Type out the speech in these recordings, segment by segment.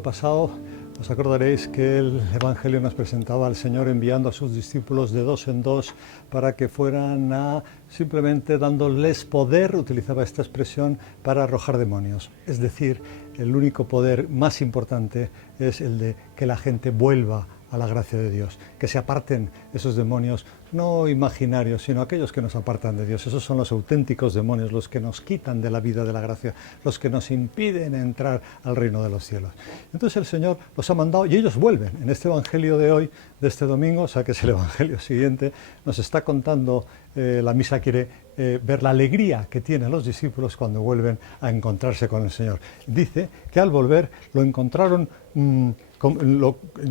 domingo pasado os acordaréis que el Evangelio nos presentaba al Señor enviando a sus discípulos de dos en dos para que fueran simplemente dándoles poder, utilizaba esta expresión, para arrojar demonios. Es decir, el único poder más importante es el de que la gente vuelva a la gracia de Dios, que se aparten esos demonios, no imaginarios, sino aquellos que nos apartan de Dios. Esos son los auténticos demonios, los que nos quitan de la vida de la gracia, los que nos impiden entrar al reino de los cielos. Entonces el Señor los ha mandado y ellos vuelven. En este Evangelio de hoy, de este domingo, o sea que es el Evangelio siguiente, nos está contando, la misa quiere ver la alegría que tienen los discípulos cuando vuelven a encontrarse con el Señor. Dice que al volver lo encontraron,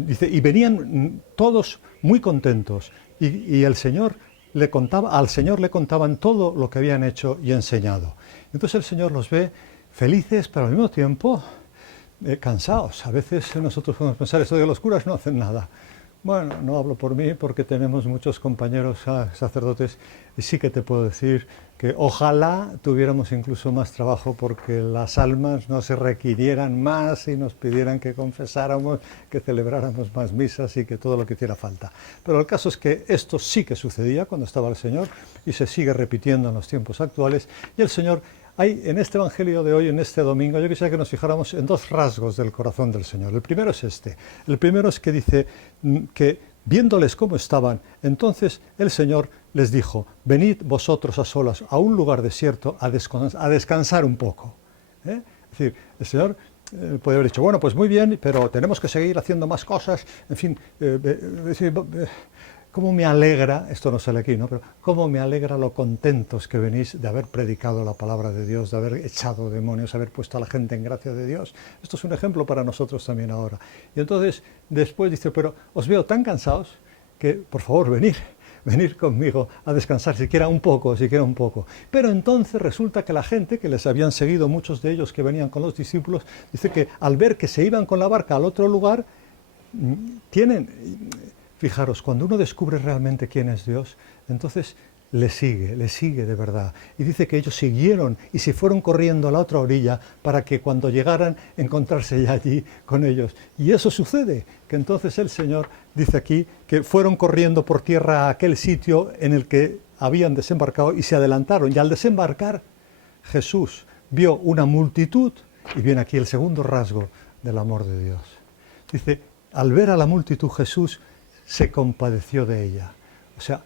dice, y venían todos muy contentos y el Señor al Señor le contaban todo lo que habían hecho y enseñado. Entonces el Señor los ve felices, pero al mismo tiempo cansados. A veces nosotros podemos pensar, esto de los curas no hacen nada. Bueno, no hablo por mí porque tenemos muchos compañeros sacerdotes y sí que te puedo decir que ojalá tuviéramos incluso más trabajo porque las almas no se requirieran más y nos pidieran que confesáramos, que celebráramos más misas y que todo lo que hiciera falta. Pero el caso es que esto sí que sucedía cuando estaba el Señor y se sigue repitiendo en los tiempos actuales y el Señor... Hay en este Evangelio de hoy, en este domingo, yo quisiera que nos fijáramos en dos rasgos del corazón del Señor. El primero es este. El primero es que dice que viéndoles cómo estaban, entonces el Señor les dijo, venid vosotros a solas a un lugar desierto a descansar un poco. Es decir, el Señor puede haber dicho, bueno, pues muy bien, pero tenemos que seguir haciendo más cosas, en fin, cómo me alegra, esto no sale aquí, ¿no? Pero cómo me alegra lo contentos que venís de haber predicado la palabra de Dios, de haber echado demonios, de haber puesto a la gente en gracia de Dios. Esto es un ejemplo para nosotros también ahora. Y entonces después dice, pero os veo tan cansados que por favor venir conmigo a descansar siquiera un poco. Pero entonces resulta que la gente que les habían seguido, muchos de ellos que venían con los discípulos, dice que al ver que se iban con la barca al otro lugar, fijaros, cuando uno descubre realmente quién es Dios, entonces le sigue de verdad. Y dice que ellos siguieron y se fueron corriendo a la otra orilla para que cuando llegaran encontrarse ya allí con ellos. Y eso sucede, que entonces el Señor dice aquí que fueron corriendo por tierra a aquel sitio en el que habían desembarcado y se adelantaron. Y al desembarcar, Jesús vio una multitud, y viene aquí el segundo rasgo del amor de Dios. Dice, al ver a la multitud Jesús se compadeció de ella. O sea,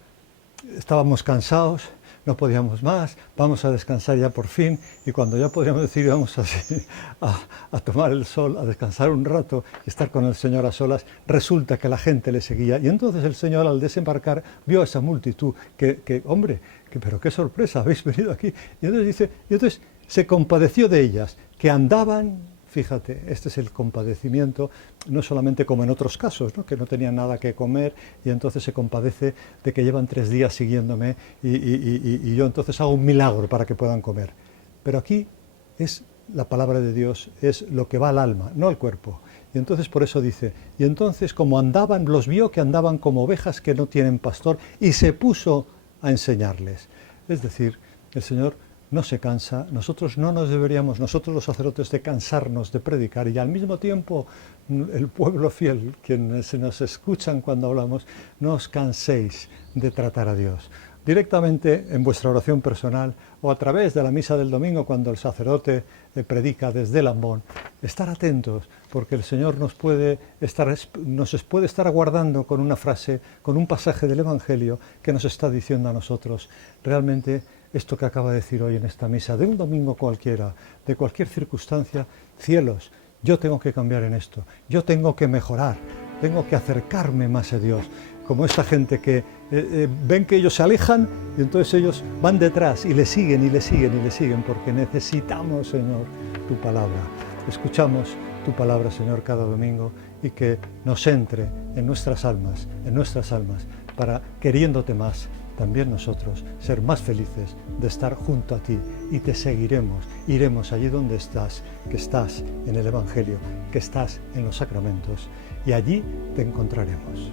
estábamos cansados, no podíamos más, vamos a descansar ya por fin, y cuando ya podríamos decir vamos a tomar el sol, a descansar un rato, estar con el Señor a solas, resulta que la gente le seguía. Y entonces el Señor al desembarcar vio a esa multitud, pero qué sorpresa, habéis venido aquí. Y entonces se compadeció de ellas, que andaban... Fíjate, este es el compadecimiento, no solamente como en otros casos, ¿no? Que no tenían nada que comer y entonces se compadece de que llevan 3 días siguiéndome y yo entonces hago un milagro para que puedan comer. Pero aquí es la palabra de Dios, es lo que va al alma, no al cuerpo. Y entonces por eso dice, y entonces como andaban, los vio que andaban como ovejas que no tienen pastor y se puso a enseñarles. Es decir, el Señor no se cansa, nosotros no nos deberíamos, nosotros los sacerdotes, de cansarnos de predicar y al mismo tiempo el pueblo fiel, quienes nos escuchan cuando hablamos, no os canséis de tratar a Dios. Directamente en vuestra oración personal o a través de la misa del domingo cuando el sacerdote predica desde el ambón, estar atentos porque el Señor nos puede estar aguardando con una frase, con un pasaje del Evangelio que nos está diciendo a nosotros realmente esto que acaba de decir hoy en esta misa, de un domingo cualquiera, de cualquier circunstancia, cielos, yo tengo que cambiar en esto, yo tengo que mejorar, tengo que acercarme más a Dios, como esta gente que ven que ellos se alejan y entonces ellos van detrás y le siguen, porque necesitamos, Señor, tu palabra. Escuchamos tu palabra, Señor, cada domingo y que nos entre en nuestras almas, para, queriéndote más, también nosotros ser más felices de estar junto a ti y te seguiremos, iremos allí donde estás, que estás en el Evangelio, que estás en los sacramentos y allí te encontraremos.